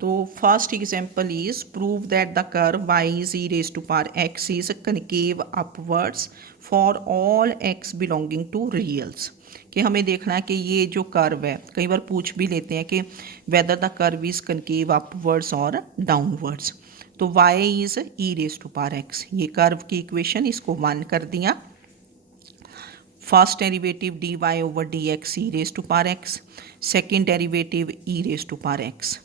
तो first example is prove that the curve y is e raise to power x is concave upwards for all x belonging to reals. कि हमें देखना है कि ये जो कर्व है, कई बार पूछ भी लेते हैं कि whether the curve is concave upwards और डाउनवर्ड्स। तो y is e raise to power x, ये कर्व की इक्वेशन, इसको 1 कर दिया। First derivative dy over dx e raise to power x, second derivative e raise to power x।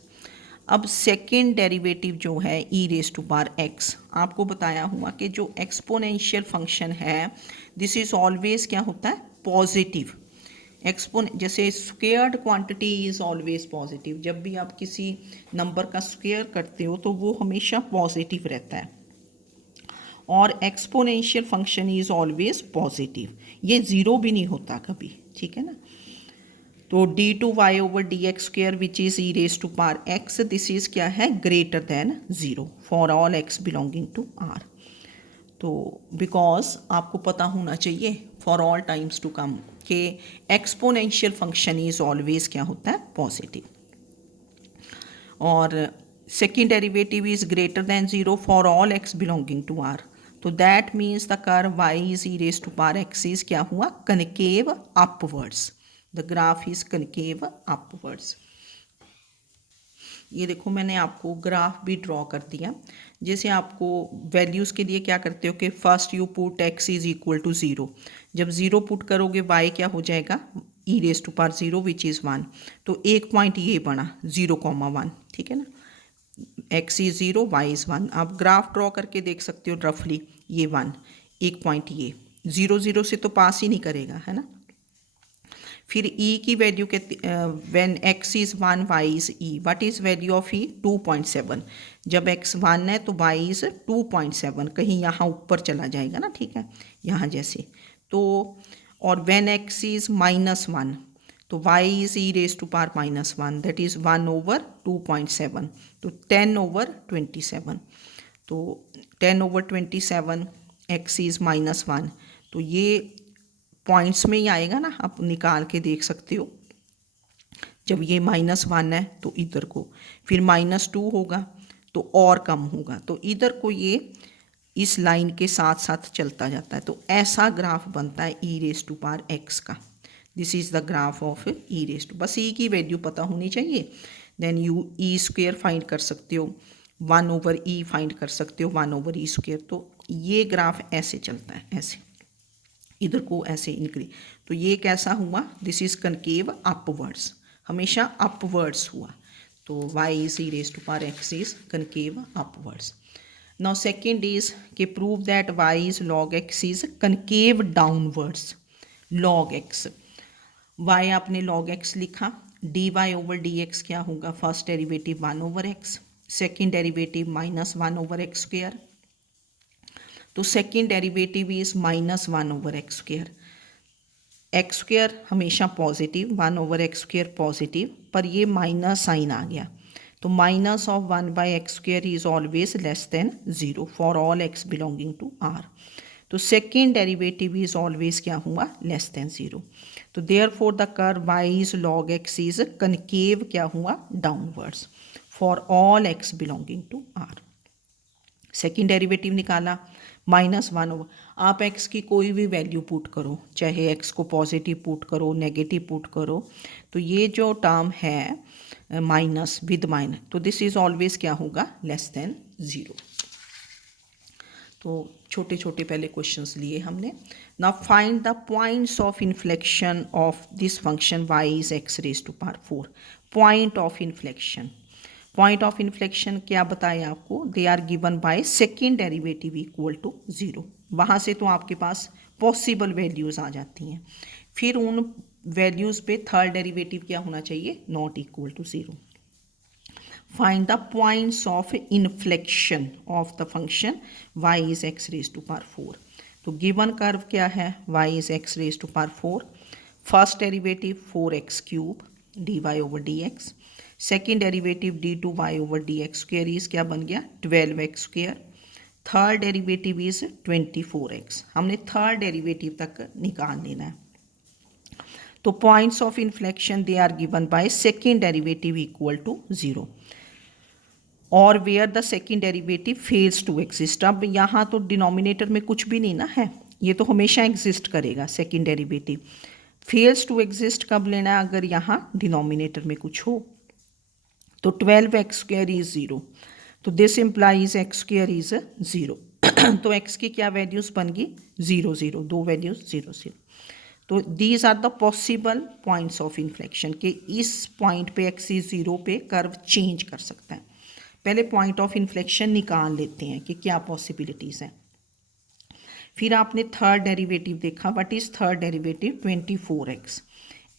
अब second derivative जो है e raise to power X, आपको बताया हुआ कि जो एक्सपोनेंशियल फंक्शन है दिस इज ऑलवेज क्या होता है, पॉजिटिव। जैसे squared quantity is always positive, जब भी आप किसी नंबर का स्क्वेयर करते हो तो वो हमेशा पॉजिटिव रहता है। और exponential function is always positive, ये ज़ीरो भी नहीं होता कभी, ठीक है ना। तो D two Y over D X square which is e raise to power X, this is क्या है, greater than zero for all x belonging to R. तो बिकॉज आपको पता होना चाहिए for all times to come के exponential function is always क्या होता है, पॉजिटिव। और second derivative is greater than zero for all x belonging to R. तो that means the curve Y is e raise to power x is क्या हुआ, concave upwards. The graph is concave upwards. ये देखो मैंने आपको graph भी draw कर दिया। जैसे आपको वैल्यूज़ के लिए क्या करते हो कि first you put x is equal to zero, जब ज़ीरो पुट करोगे वाई क्या हो जाएगा, e raise to power zero which is 1। तो एक पॉइंट ये बना 0,1, ठीक है ना। X is zero, Y is 1। आप ग्राफ ड्रॉ करके देख सकते हो रफली, ये 1, एक पॉइंट ये 0 0 से तो पास ही नहीं करेगा, है ना। फिर e की वैल्यू के when x is 1 y is e, what is value of e, 2.7। जब x 1 है तो y इज़ 2.7, कहीं यहाँ ऊपर चला जाएगा ना, ठीक है, यहाँ जैसे। तो और व्हेन x इज़ -1 तो y is e raise to power -1, that is 1 over 2.7, तो 10 ओवर 27। तो 10 ओवर 27, x इज़ -1, तो ये पॉइंट्स में ही आएगा ना, आप निकाल के देख सकते हो। जब ये -1 है तो इधर को, फिर -2 होगा तो और कम होगा, तो इधर को ये इस लाइन के साथ साथ चलता जाता है। तो ऐसा ग्राफ बनता है e raise to power X का। This is the graph of e raise to, बस ई की वैल्यू पता होनी चाहिए। Then you e square find कर सकते हो, 1 ओवर ई फाइंड कर सकते हो, 1 ओवर ई स्क्वेयर। तो ये ग्राफ ऐसे चलता है, ऐसे इधर को ऐसे इंक्रीज। तो ये कैसा हुआ, दिस इज कनकेव अपवर्ड्स, हमेशा अपवर्ड्स हुआ। तो y is e raise to power x is concave upwards. Now second is कि prove that y is log x is concave downwards. log x, y आपने log x लिखा, dy over dx क्या होगा, first derivative 1 over x, second derivative -1 over x square. तो second derivative is -1 over x square. X square हमेशा positive, 1 over x square positive, पर ये minus sign आ गया, तो minus of 1 by X square is always less than zero for all x belonging to R. तो second derivative is always क्या हुआ, less than zero. तो therefore the curve Y is log X is concave क्या हुआ, downwards for all x belonging to R. Second derivative निकाला, -1 over, आप x की कोई भी वैल्यू पुट करो, चाहे x को पॉजिटिव पुट करो, नेगेटिव पुट करो, तो ये जो टर्म है माइनस विद माइनस, तो दिस इज़ ऑलवेज क्या होगा, लेस देन ज़ीरो। तो छोटे छोटे पहले क्वेश्चंस लिए हमने। Now find the points of inflection of this function y is x raise to power 4। Point of inflection, point of inflection क्या बताया आपको, they are given by second derivative equal to zero. वहाँ से तो आपके पास possible values आ जाती हैं, फिर उन वैल्यूज़ पे थर्ड डेरिवेटिव क्या होना चाहिए, not equal to zero. Find the points of inflection of the function y is x raise to power 4। तो गिवन कर्व क्या है, y is x raise to power 4, first derivative 4x cube dy over dx, second derivative d2y over dx square is क्या बन गया, 12x square, third derivative is 24x। हमने third derivative तक निकाल लेना है। तो points of inflection they are given by second derivative equal to zero. और where the second derivative fails to exist. अब यहाँ तो डिनोमिनेटर में कुछ भी नहीं ना है, ये तो हमेशा एग्जिस्ट करेगा second derivative. Fails to exist कब लेना है, अगर यहाँ डिनोमिनेटर में कुछ हो। तो 12x² इज 0, तो दिस इम्प्लाइज x² इज 0। तो x की क्या वैल्यूज बन गई, 0 0, दो वैल्यूज 0 0। तो these are the possible points of inflection के इस पॉइंट पे x इज 0 पे कर्व चेंज कर सकता है। पहले पॉइंट ऑफ इन्फ्लेक्शन निकाल लेते हैं कि क्या पॉसिबिलिटीज़ हैं। फिर आपने थर्ड डेरिवेटिव देखा, what is third derivative, 24x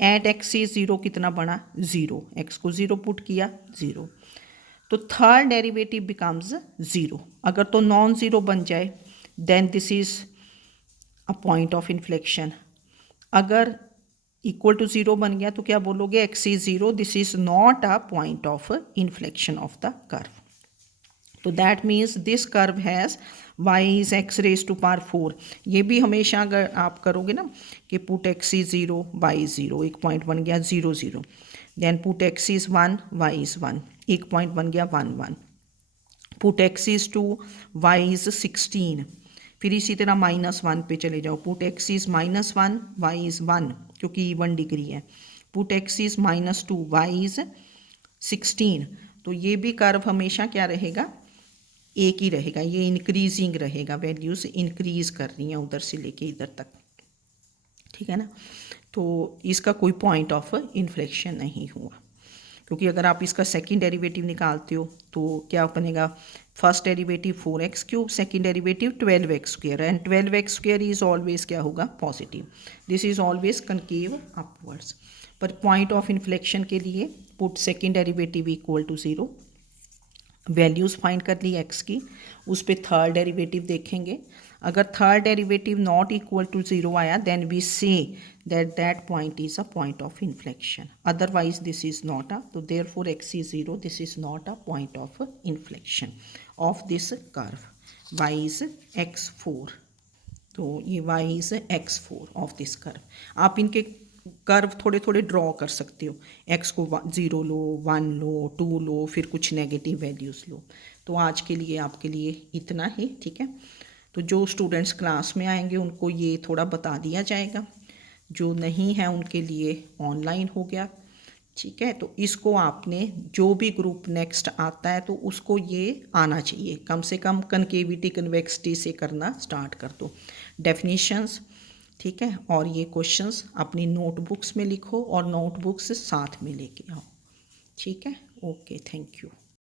at x is 0 कितना बना, 0, x को 0 पुट किया 0, तो थर्ड डेरिवेटिव बिकम्स 0। अगर तो नॉन ज़ीरो बन जाए then this is a point of inflection. अगर इक्वल टू 0 बन गया तो क्या बोलोगे, x is 0, this is not a point of inflection of the curve. तो that means this curve has y is x raise to power 4। ये भी हमेशा अगर आप करोगे ना कि put x is 0, y is 0, एक पॉइंट बन गया 0 0, then put x is 1, y is 1, एक पॉइंट बन गया 1 1, put x is 2, y is 16, फिर इसी तरह -1 पे चले जाओ, put x is -1, y is 1 क्योंकि इवन डिग्री है, put x is -2, y is 16। तो ये भी कर्व हमेशा क्या रहेगा, एक ही रहेगा, ये इंक्रीजिंग रहेगा, वैल्यूज इंक्रीज कर रही हैं उधर से लेके इधर तक, ठीक है ना। तो इसका कोई पॉइंट ऑफ इन्फ्लेक्शन नहीं हुआ, क्योंकि अगर आप इसका सेकंड डेरिवेटिव निकालते हो तो क्या बनेगा, first derivative 4x3, second derivative 12x² and 12x² is always क्या होगा, positive, this is always concave upwards. पर पॉइंट ऑफ इन्फ्लेक्शन के लिए put second derivative equal to 0, values find कर ली x की, उस पर थर्ड डेरिवेटिव देखेंगे, अगर third derivative not equal to 0 आया then we say that point is a point of inflection, otherwise this is not a, तो therefore x is 0, this is not a point of inflection of this curve, y is x4। तो ये y is x4 of this curve. आप इनके curve थोड़े थोड़े draw कर सकते हो, x को 0 लो, 1 लो, 2 लो, फिर कुछ नेगेटिव वैल्यूज़ लो। तो आज के लिए आपके लिए इतना ही, ठीक है। तो जो स्टूडेंट्स क्लास में आएंगे उनको ये थोड़ा बता दिया जाएगा, जो नहीं है उनके लिए ऑनलाइन हो गया, ठीक है। तो इसको आपने जो भी ग्रुप नेक्स्ट आता है तो उसको ये आना चाहिए, कम से कम कनकेविटी कन्वेक्सिटी से करना स्टार्ट कर दो, डेफिनेशंस, ठीक है। और ये क्वेश्चंस अपनी नोटबुक्स में लिखो और नोटबुक्स साथ में लेके आओ, ठीक है। Okay, thank you.